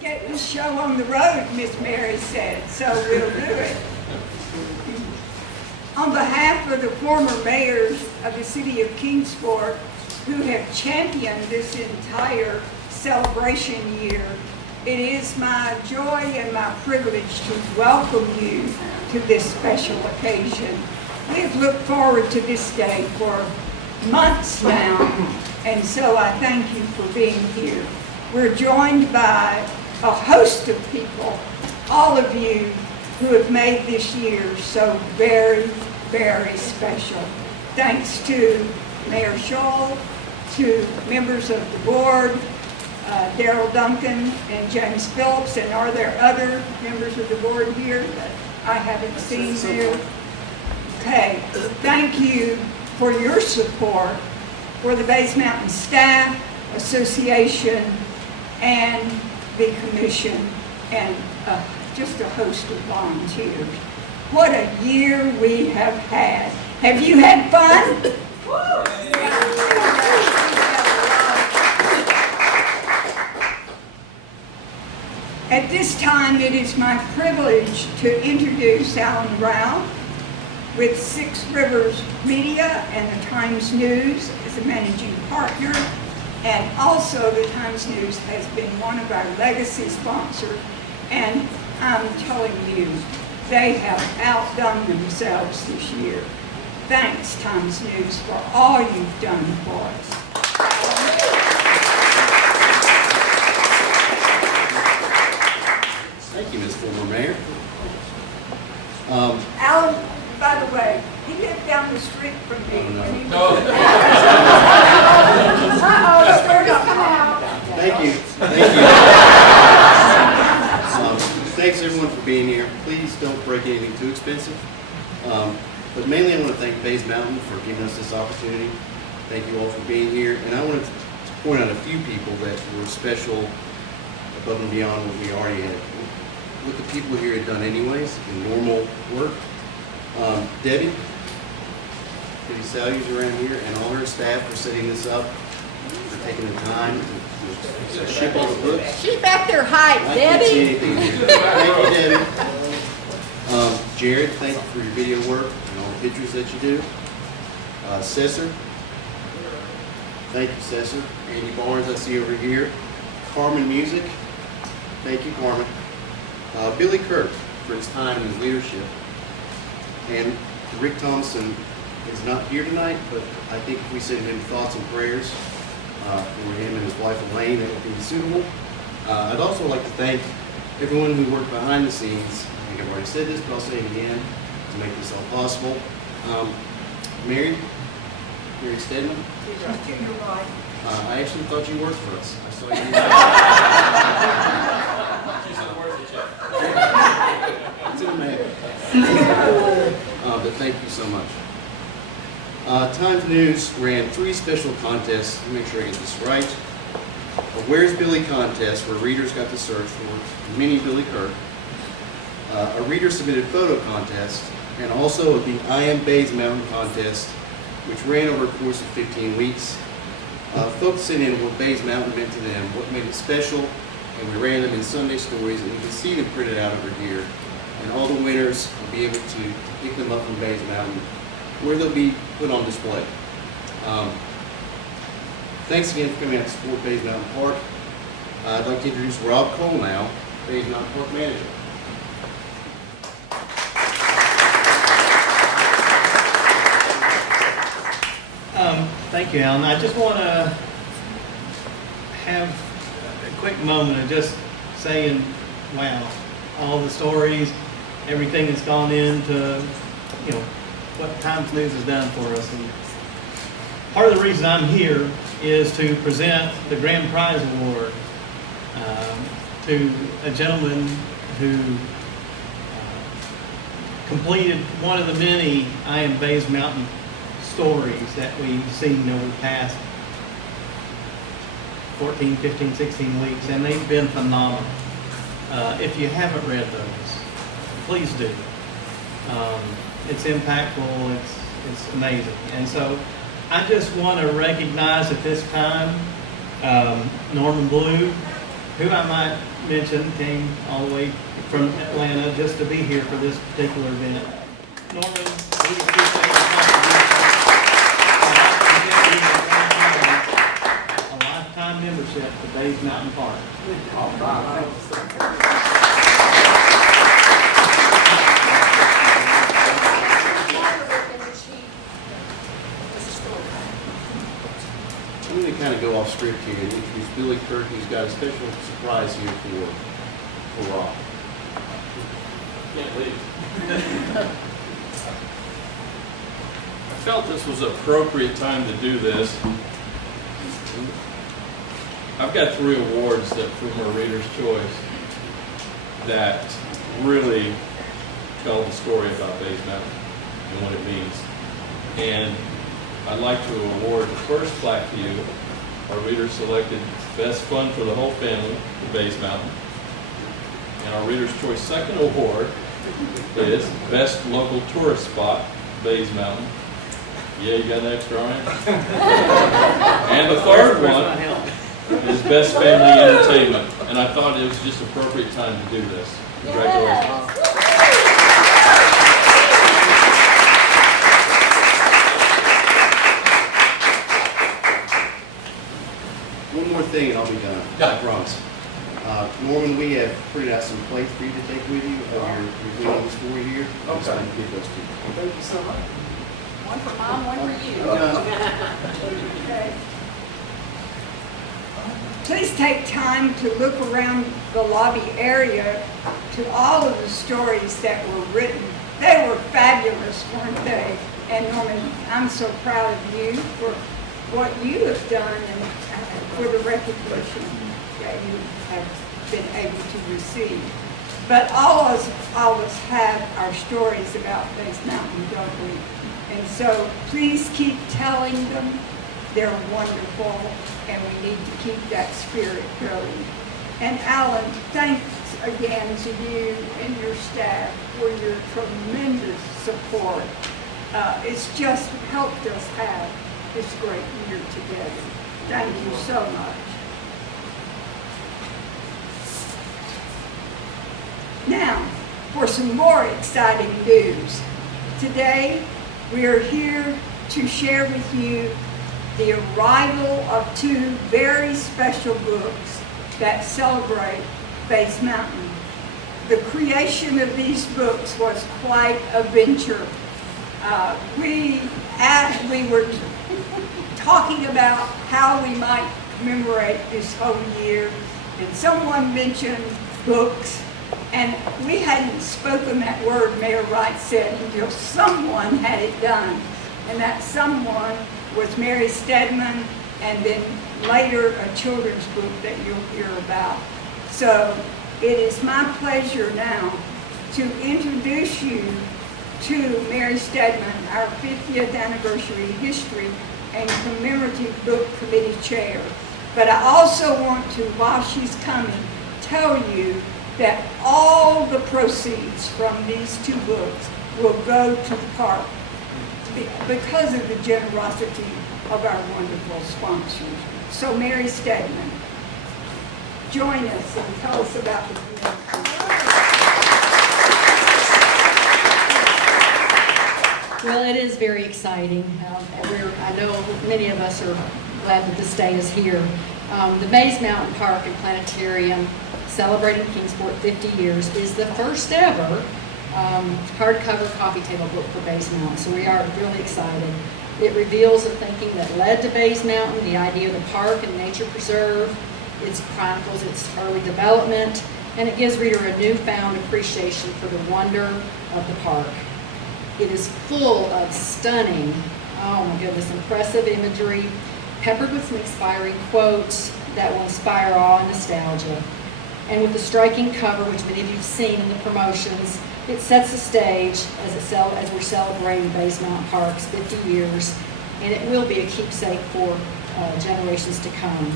get the show on the road, Miss Mary said, so we'll do it. On behalf of the former mayors of the city of Kingsport who have championed this entire celebration year, it is my joy and my privilege to welcome you to this special occasion. We have looked forward to this day for months now, and so I thank you for being here. We're joined by a host of people, all of you who have made this year so very, very special. Thanks to Mayor Scholl, to members of the board, Daryl Duncan and James Phillips, and are there other members of the board here that I haven't seen there? Okay, thank you for your support for the Bays Mountain Staff Association and the commission and just a host of volunteers. What a year we have had. Have you had fun? At this time, it is my privilege to introduce Alan Rao with Six Rivers Media and the Times-News as a managing partner. And also the Times-News has been one of our legacy sponsors. And I'm telling you, they have outdone themselves this year. Thanks, Times-News, for all you've done for us. Thank you, Ms. Former Mayor. Alan, by the way, he lived down the street from me. When he was Uh-oh, story's come out. Thank you. Thank you. Thanks everyone for being here. Please don't break anything too expensive. But mainly I want to thank Bays Mountain for giving us this opportunity. Thank you all for being here. And I wanted to point out a few people that were special above and beyond what we already had. What the people here had done anyways in normal work. Debbie Salyers around here and all her staff for setting this up, for taking the time to ship all the books. She's back there hiding, I can't see Debbie. anything. Thank you, Debbie. Jared, thank you for your video work and all the pictures that you do. Cesar, thank you, Cesar. Andy Barnes, I see over here. Carmen Music, thank you, Carmen. Billy Kirk for his time and his leadership. And Rick Thompson is not here tonight, but I think if we send him thoughts and prayers for him and his wife Elaine, that would be suitable. I'd also like to thank everyone who worked behind the scenes. I think I've already said this, but I'll say it again to make this all possible. Mary Stedman. She's right to your right. I actually thought you worked for us. I saw you. It's in the mail. But thank you so much. Times-News ran 3 special contests. Let me make sure I get this right. A Where's Billy contest, where readers got to search for mini Billy Kirk. A reader-submitted photo contest, and also the I Am Bays Mountain contest, which ran over a course of 15 weeks. Folks sent in what Bays Mountain meant to them, what made it special, and we ran them in Sunday stories, and you can see them printed out over here. And all the winners will be able to pick them up from Bays Mountain, where they'll be put on display. Thanks again for coming out to support Bays Mountain Park. I'd like to introduce Rob Cole now, Bays Mountain Park Manager. Thank you, Alan. I just want to have a quick moment of just saying, wow, all the stories, everything that's gone into, what Times-News has done for us. And part of the reason I'm here is to present the Grand Prize Award to a gentleman who completed one of the many I Am Bays Mountain stories that we've seen over the past 14, 15, 16 weeks, and they've been phenomenal. If you haven't read those, please do. It's impactful, it's amazing. And so I just want to recognize at this time Norman Blue, who I might mention came all the way from Atlanta just to be here for this particular event. Norman, we appreciate your contribution. A lifetime membership to Bays Mountain Park. I'm going to kind of go off script here and introduce Billy Kirk, who's got a special surprise here for Rob. Can't leave. I felt this was an appropriate time to do this. I've got 3 awards that from our Reader's Choice that really tell the story about Bays Mountain and what it means. And I'd like to award the first plaque to you. Our readers selected Best Fun for the Whole Family for Bays Mountain. And our Reader's Choice second award is Best Local Tourist Spot, Bays Mountain. Yeah, you got an extra on it? And the third one is Best Family Entertainment. And I thought it was just appropriate time to do this. Congratulations. One more thing and I'll be done. I promise. Norman, we have printed out some plates for you to take with you of your winning story here. I'm just going to give those to you. Thank you so much. One for Mom, one for you. Okay. Please take time to look around the lobby area to all of the stories that were written. They were fabulous, weren't they? And Norman, I'm so proud of you for what you have done and for the recognition that you have been able to receive. But all of us have our stories about Bays Mountain, don't we? And so please keep telling them. They're wonderful, and we need to keep that spirit going. And Alan, thanks again to you and your staff for your tremendous support. It's just helped us have this great year together. Thank you so much. Now, for some more exciting news. Today, we are here to share with you the arrival of 2 very special books that celebrate Bays Mountain. The creation of these books was quite a venture. We were talking about how we might commemorate this whole year, and someone mentioned books, and we hadn't spoken that word, Mayor Wright said, until someone had it done. And that someone was Mary Stedman, and then later a children's book that you'll hear about. So it is my pleasure now to introduce you to Mary Stedman, our 50th anniversary history and commemorative book committee chair. But I also want to, while she's coming, tell you that all the proceeds from these 2 books will go to the park because of the generosity of our wonderful sponsors. So Mary Stedman, join us and tell us about the community. Well, it is very exciting. I know many of us are glad that this day is here. The Bays Mountain Park and Planetarium, celebrating Kingsport 50 years, is the first ever hardcover coffee table book for Bays Mountain, so we are really excited. It reveals the thinking that led to Bays Mountain, the idea of the park and nature preserve. It chronicles its early development, and it gives reader a newfound appreciation for the wonder of the park. It is full of stunning, oh my goodness, impressive imagery, peppered with some inspiring quotes that will inspire awe and nostalgia. And with the striking cover, which many of you have seen in the promotions, it sets the stage as we're celebrating Bays Mountain Park's 50 years, and it will be a keepsake for generations to come.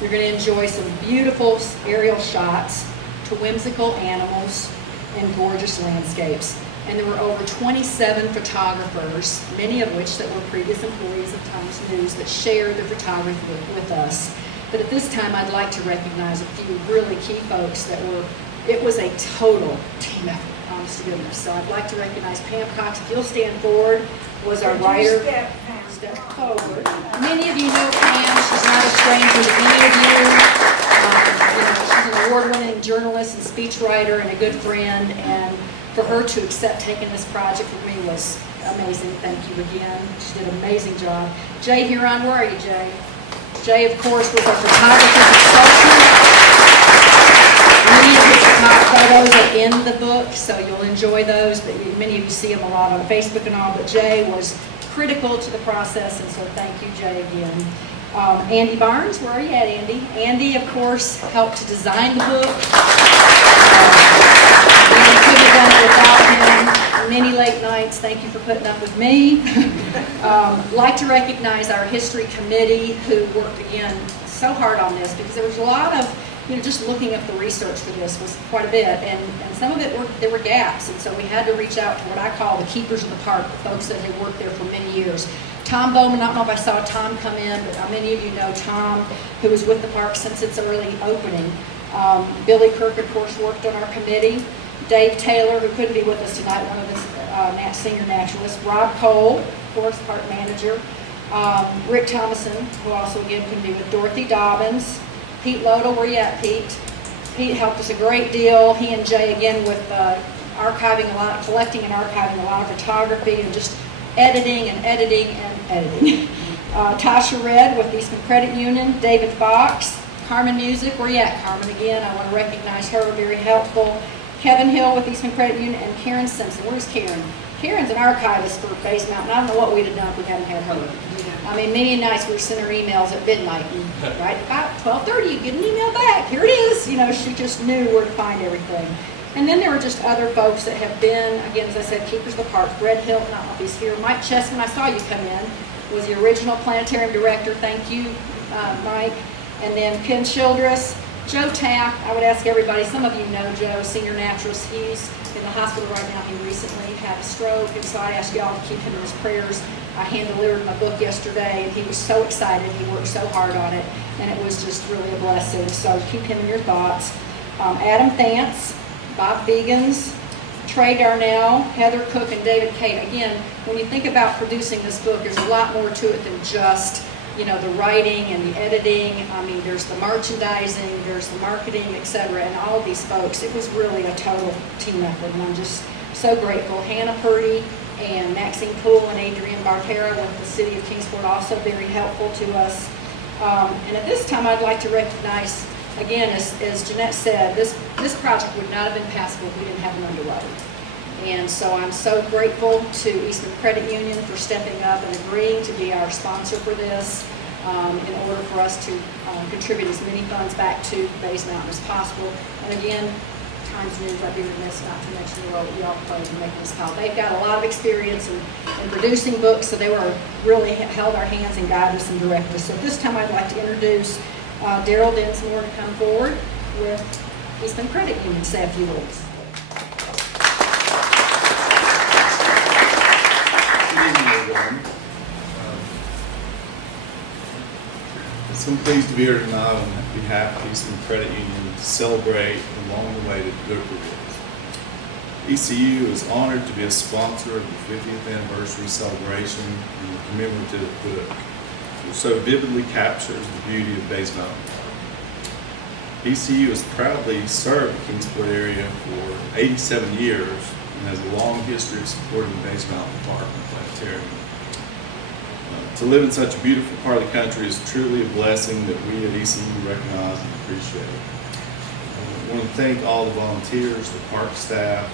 You're going to enjoy some beautiful aerial shots to whimsical animals and gorgeous landscapes. And there were over 27 photographers, many of which that were previous employees of Times-News, that shared their photography with us. But at this time, I'd like to recognize a few really key folks it was a total team effort, honest to goodness. So I'd like to recognize Pam Cox, if you'll stand forward, was our writer. Step forward. Many of you know Pam. She's not a stranger to any of you. She's an award-winning journalist and speechwriter and a good friend. And for her to accept taking this project with me was amazing. Thank you again. She did an amazing job. Jay Huron, where are you, Jay? Jay, of course, was our photography consultant. Many of his top photos are in the book, so you'll enjoy those. But many of you see him a lot on Facebook and all. But Jay was critical to the process, and so thank you, Jay, again. Andy Barnes, where are you at, Andy? Andy, of course, helped to design the book. Andy couldn't have done it without him. Many late nights. Thank you for putting up with me. Like to recognize our history committee who worked again so hard on this, because there was a lot of, just looking up the research for this was quite a bit, and some of it there were gaps, and so we had to reach out to what I call the keepers of the park, the folks that had worked there for many years. Tom Bowman, I don't know if I saw Tom come in, but many of you know Tom, who was with the park since its early opening. Billy Kirk, of course, worked on our committee. Dave Taylor, who couldn't be with us tonight, one of the senior naturalists. Rob Cole, of course, park manager. Rick Thomason, who also again couldn't be with. Dorothy Dobbins. Pete Lodell, where you at, Pete? Pete helped us a great deal. He and Jay again with collecting and archiving a lot of photography and just editing. Tasha Red with Eastman Credit Union. David Fox. Carmen Music, where you at, Carmen? Again, I want to recognize her, very helpful. Kevin Hill with Eastman Credit Union, and Karen Simpson. Where's Karen? Karen's an archivist for Base Mountain. I don't know what we'd have done if we hadn't had her. I mean, many nights we sent her emails at midnight, and right about 12:30, you'd get an email back. Here it is. She just knew where to find everything. And then there were just other folks that have been, again, as I said, keepers of the park. Fred Hilton, I don't know if he's here. Mike Chessman, I saw you come in, was the original planetarium director. Thank you, Mike. And then Ken Childress. Joe Taft, I would ask everybody, some of you know Joe, senior naturalist. He's in the hospital right now. He recently had a stroke, and so I ask y'all to keep him in his prayers. I hand-delivered my book yesterday, and he was so excited. He worked so hard on it, and it was just really a blessing. So keep him in your thoughts. Adam Thance, Bob Vegans, Trey Darnell, Heather Cook, and David Kate. Again, when you think about producing this book, there's a lot more to it than just the writing and the editing. I mean, there's the merchandising, there's the marketing, etc., and all of these folks. It was really a total team effort, and I'm just so grateful. Hannah Purdy and Maxine Poole and Adrienne Bartera with the City of Kingsport, also very helpful to us. And at this time, I'd like to recognize, again, as Jeanette said, this project would not have been possible if we didn't have an underwriter. And so I'm so grateful to Eastman Credit Union for stepping up and agreeing to be our sponsor for this in order for us to contribute as many funds back to Bays Mountain as possible. And again, Times-News, I'd be remiss not to mention the role that y'all played in making this possible. They've got a lot of experience in producing books, so they were really held our hands and guided us and directed us. So at this time, I'd like to introduce Daryl Densmore to come forward with Eastman Credit Union to say a few words. So I'm pleased to be here tonight on behalf of Eastman Credit Union to celebrate the long-awaited book awards. ECU is honored to be a sponsor of the 50th anniversary celebration and the commemorative book, which so vividly captures the beauty of Bays Mountain Park. ECU has proudly served the Kingsport area for 87 years and has a long history of supporting Bays Mountain Park and Planetarium. To live in such a beautiful part of the country is truly a blessing that we at ECU recognize and appreciate. I want to thank all the volunteers, the park staff,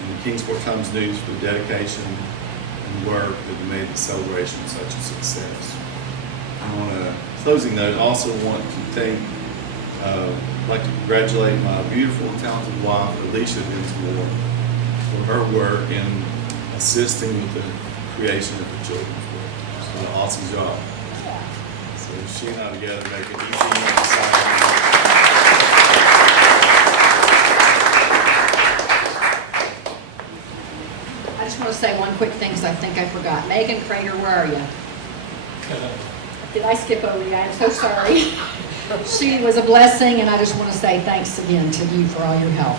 and the Kingsport Times-News for the dedication and work that have made the celebration such a success. On a closing note, I also want to I'd like to congratulate my beautiful and talented wife, Alicia Densmore, for her work in assisting with the creation of the children's book. She's done an awesome job. So she and I together make it easy and exciting. I just want to say one quick thing because I think I forgot. Megan Crater, where are you? Did I skip over you? I'm so sorry. She was a blessing, and I just want to say thanks again to you for all your help.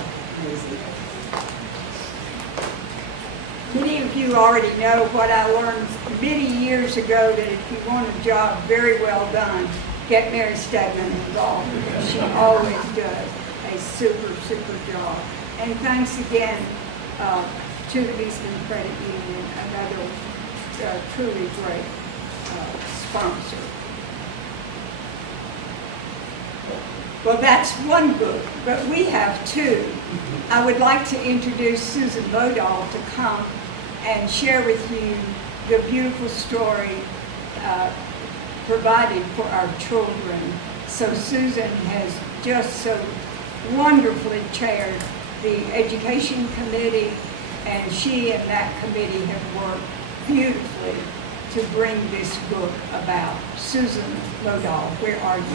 Many of you already know what I learned many years ago, that if you want a job very well done, get Mary Stedman involved, because she always does a super, super job. And thanks again to the Eastman Credit Union, another truly great sponsor. Well, that's one book, but we have two. I would like to introduce Susan Modahl to come and share with you the beautiful story provided for our children. So Susan has just so wonderfully chaired the Education Committee, and she and that committee have worked beautifully to bring this book about. Susan Modahl, where are you?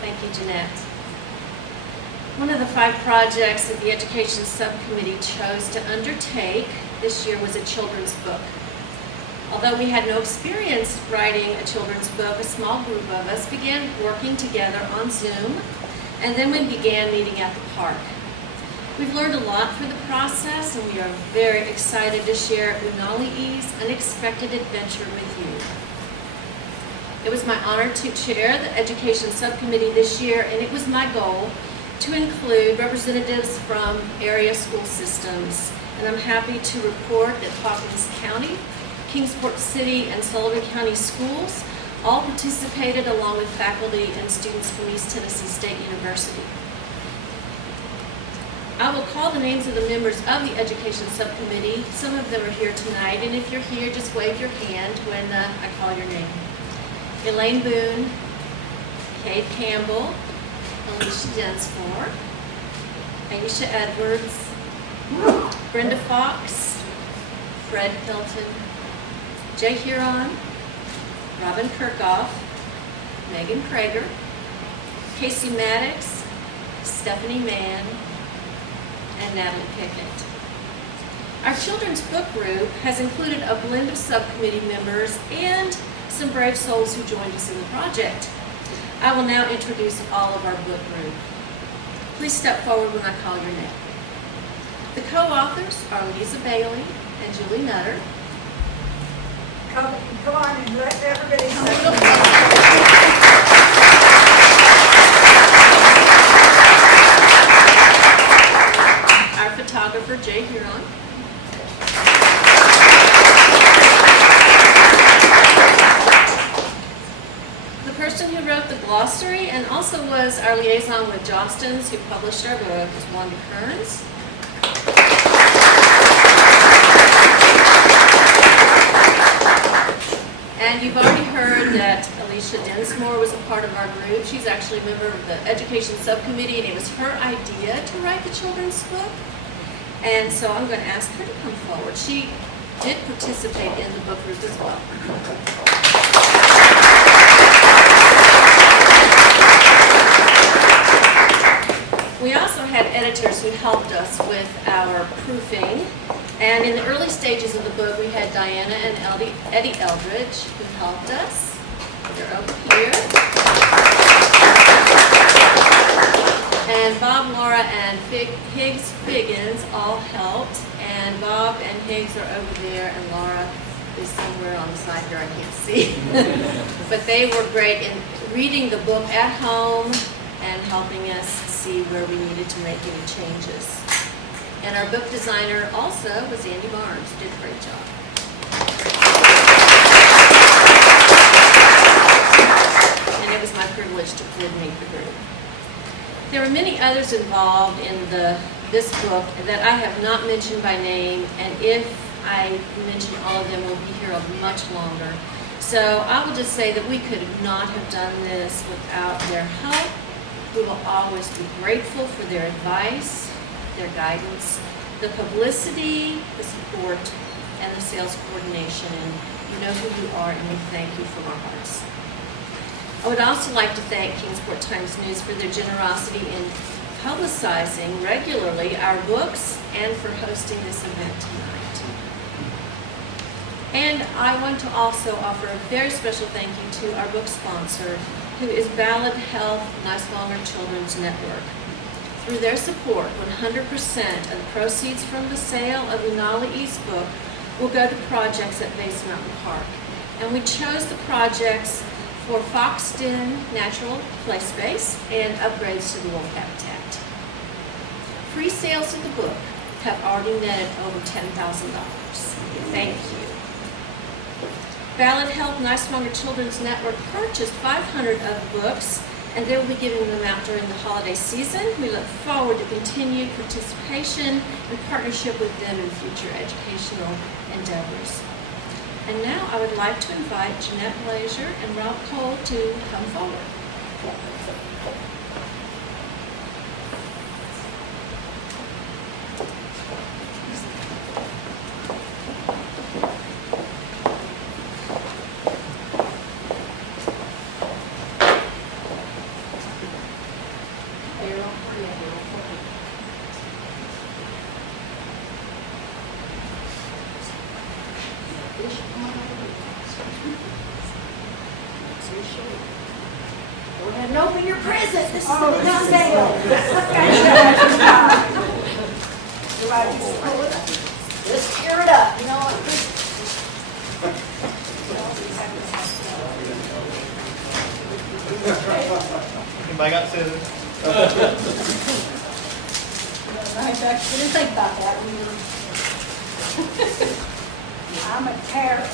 Thank you, Jeanette. One of the 5 projects that the Education Subcommittee chose to undertake this year was a children's book. Although we had no experience writing a children's book, a small group of us began working together on Zoom, and then we began meeting at the park. We've learned a lot through the process, and we are very excited to share Unali's unexpected adventure with you. It was my honor to chair the Education Subcommittee this year, and it was my goal to include representatives from area school systems. And I'm happy to report that Hawkins County, Kingsport City, and Sullivan County schools all participated, along with faculty and students from East Tennessee State University. I will call the names of the members of the Education Subcommittee. Some of them are here tonight, and if you're here, just wave your hand when I call your name. Elaine Boone, Kate Campbell, Alicia Densmore, Aisha Edwards, Brenda Fox, Fred Hilton, Jay Huron, Robin Kirkhoff, Megan Prager, Casey Maddox, Stephanie Mann, and Natalie Pickett. Our children's book group has included a blend of subcommittee members and some brave souls who joined us in the project. I will now introduce all of our book group. Please step forward when I call your name. The co-authors are Lisa Bailey and Julie Nutter. Come on and let everybody see. Our photographer, Jay Huron. The person who wrote the glossary and also was our liaison with Jostens, who published our book, is Wanda Kearns. And you've already heard that Alicia Densmore was a part of our group. She's actually a member of the Education Subcommittee, and it was her idea to write the children's book. And so I'm going to ask her to come forward. She did participate in the book group as well. We also had editors who helped us with our proofing. And in the early stages of the book, we had Diana and Eddie Eldridge who helped us. They're over here. And Bob, Laura, and Higgs Figgins all helped. And Bob and Higgs are over there, and Laura is somewhere on the side here, I can't see. But they were great in reading the book at home and helping us see where we needed to make any changes. And our book designer also was Andy Barnes, who did a great job. And it was my privilege to coordinate the group. There were many others involved in this book that I have not mentioned by name, and if I mention all of them, we'll be here much longer. So I will just say that we could not have done this without their help. We will always be grateful for their advice, their guidance, the publicity, the support, and the sales coordination. And you know who you are, and we thank you from our hearts. I would also like to thank Kingsport Times-News for their generosity in publicizing regularly our books and for hosting this event tonight. And I want to also offer a very special thank you to our book sponsor, who is Ballad Health Nice Children's Network. Through their support, 100% of the proceeds from the sale of Unali East book will go to projects at Base Mountain Park. And we chose the projects for Fox Den Natural Play Space and upgrades to the wolf habitat. Free sales of the book have already netted over $10,000. Thank you. Ballad Health Nicemonger Children's Network purchased 500 of the books, and they will be giving them out during the holiday season. We look forward to continued participation and partnership with them in future educational endeavors. And now I would like to invite Jeanette Blazer and Rob Cole to come forward. Go ahead and open your present. This is the big unveil. Just tear it up. You know what? Anybody got scissors? I didn't think about that. I'm a terror.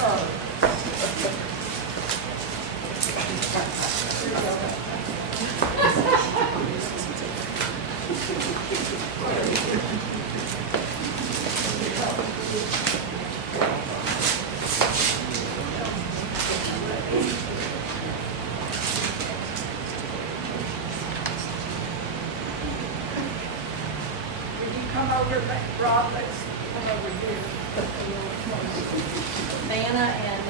Come over, Rob, let's come over here. Vanna and,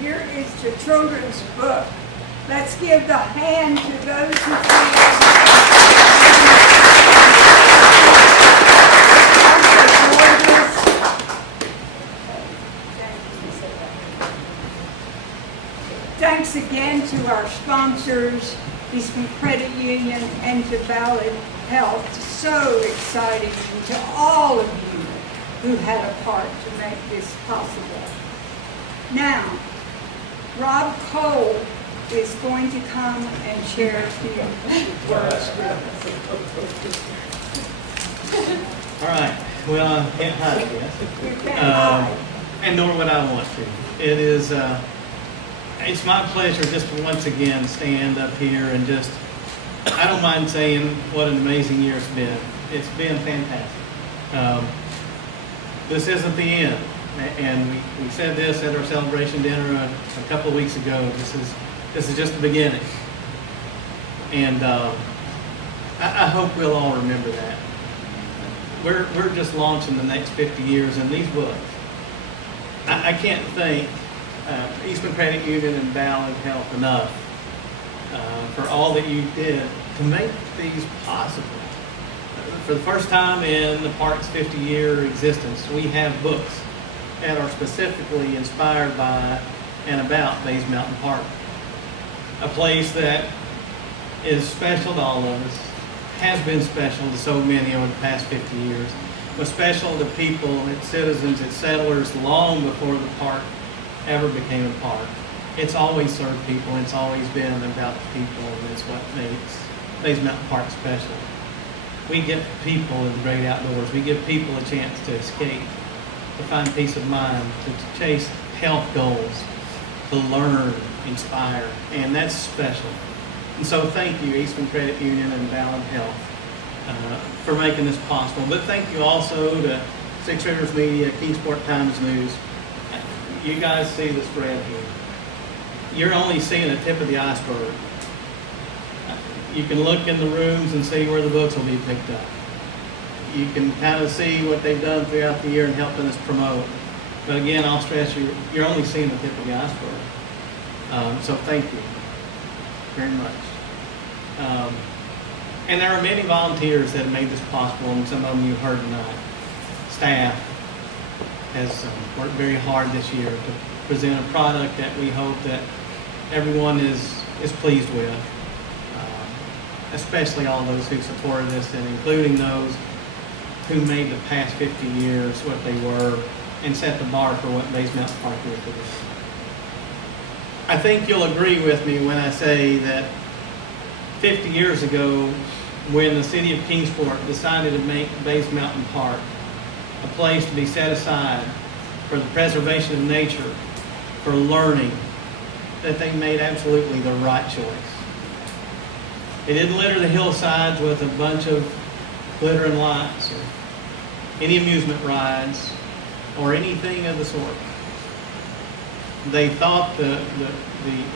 Here is the children's book. Let's give the hand to those who Thanks again to our sponsors, Eastman Credit Union and to Ballad Health. So exciting, and to all of you who had a part to make this possible. Now, Rob Cole is going to come and share a few words with us. All right. Well, I can't hide it, yes. You can hide. And nor would I want to. It is, it's my pleasure just to once again stand up here and just, I don't mind saying what an amazing year it's been. It's been fantastic. This isn't the end. And we said this at our celebration dinner a couple of weeks ago. This is just the beginning. And I hope we'll all remember that. We're just launching the next 50 years in these books. I can't thank Eastman Credit Union and Ballad Health enough for all that you did to make these possible. For the first time in the park's 50-year existence, we have books that are specifically inspired by and about Bays Mountain Park. A place that is special to all of us, has been special to so many over the past 50 years, was special to people, its citizens, its settlers, long before the park ever became a park. It's always served people, it's always been about the people, and it's what makes Bays Mountain Park special. We give people in the great outdoors, we give people a chance to escape, to find peace of mind, to chase health goals, to learn, inspire, and that's special. And so thank you, Eastman Credit Union and Ballad Health, for making this possible. But thank you also to Six Rivers Media, Kingsport Times-News. You guys see the spread here. You're only seeing the tip of the iceberg. You can look in the rooms and see where the books will be picked up. You can kind of see what they've done throughout the year in helping us promote. But again, I'll stress you're only seeing the tip of the iceberg. So thank you very much. And there are many volunteers that have made this possible, and some of them you've heard tonight. Staff has worked very hard this year to present a product that we hope that everyone is pleased with, especially all those who supported us, and including those who made the past 50 years what they were and set the bar for what Bays Mountain Park is today. I think you'll agree with me when I say that 50 years ago, when the city of Kingsport decided to make Bays Mountain Park a place to be set aside for the preservation of nature, for learning, that they made absolutely the right choice. They didn't litter the hillsides with a bunch of glittering lights or any amusement rides or anything of the sort. They thought the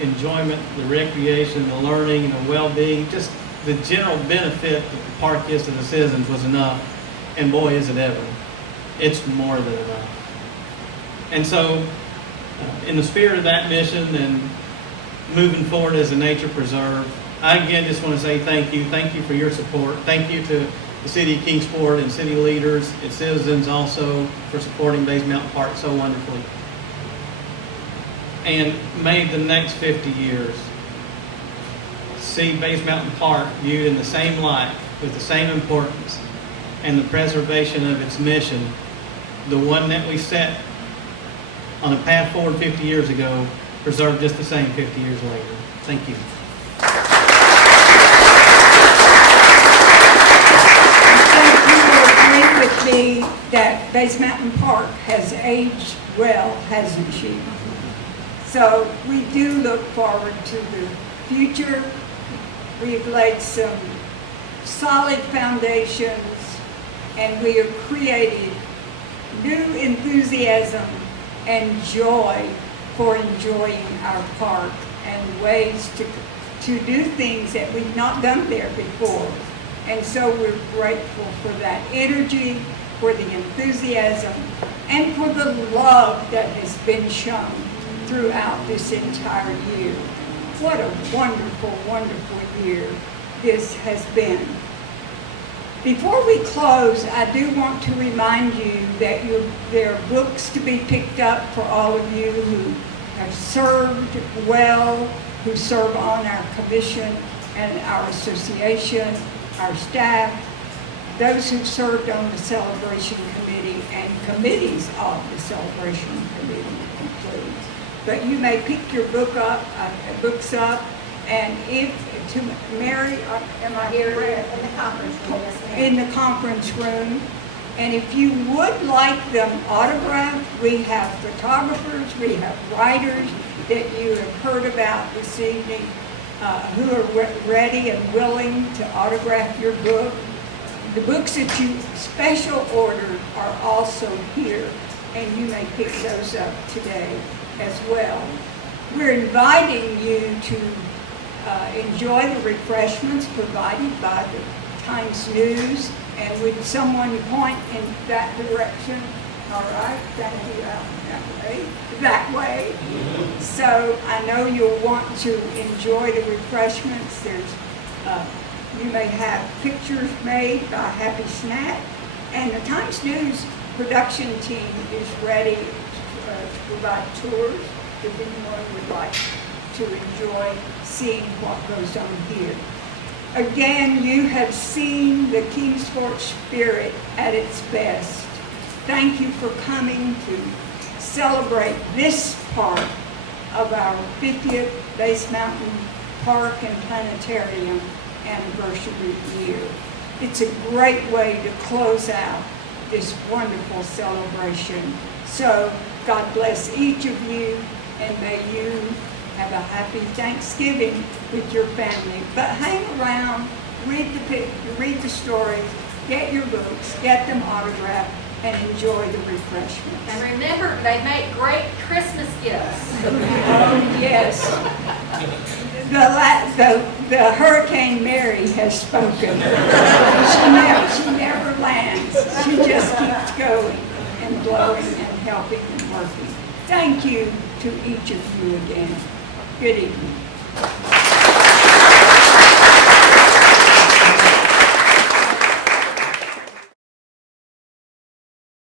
enjoyment, the recreation, the learning, the well-being, just the general benefit that the park is to the citizens was enough. And boy, is it ever. It's more than enough. And so, in the spirit of that mission and moving forward as a nature preserve, I again just want to say thank you. Thank you for your support. Thank you to the city of Kingsport and city leaders and citizens also for supporting Bays Mountain Park so wonderfully. And may the next 50 years see Bays Mountain Park viewed in the same light, with the same importance, and the preservation of its mission, the one that we set on a path forward 50 years ago, preserved just the same 50 years later. Thank you. I think you will agree with me that Bays Mountain Park has aged well, hasn't she? So we do look forward to the future. We've laid some solid foundations, and we have created new enthusiasm and joy for enjoying our park and ways to do things that we've not done there before. And so we're grateful for that energy, for the enthusiasm, and for the love that has been shown throughout this entire year. What a wonderful, wonderful year this has been. Before we close, I do want to remind you that there are books to be picked up for all of you who have served well, who serve on our commission and our association, our staff, those who served on the celebration committee and committees of the celebration committee include. But you may pick your books up, and if to Mary, am I here? In the conference room, yes, ma'am. In the conference room. And if you would like them autographed, we have photographers, we have writers that you have heard about this evening who are ready and willing to autograph your book. The books that you special ordered are also here, and you may pick those up today as well. We're inviting you to enjoy the refreshments provided by the Times-News, and would someone point in that direction? All right, thank you, Alan, that way. So I know you'll want to enjoy the refreshments. You may have pictures made by Happy Snack, and the Times-News production team is ready to provide tours if anyone would like to enjoy seeing what goes on here. Again, you have seen the Kingsport spirit at its best. Thank you for coming to celebrate this part of our 50th Bays Mountain Park and Planetarium anniversary year. It's a great way to close out this wonderful celebration. So God bless each of you, and may you have a happy Thanksgiving with your family. But hang around, read the stories, get your books, get them autographed, and enjoy the refreshments. And remember, they make great Christmas gifts. Oh, yes. The Hurricane Mary has spoken. She never lands. She just keeps going and blowing and helping and working. Thank you to each of you again. Good evening.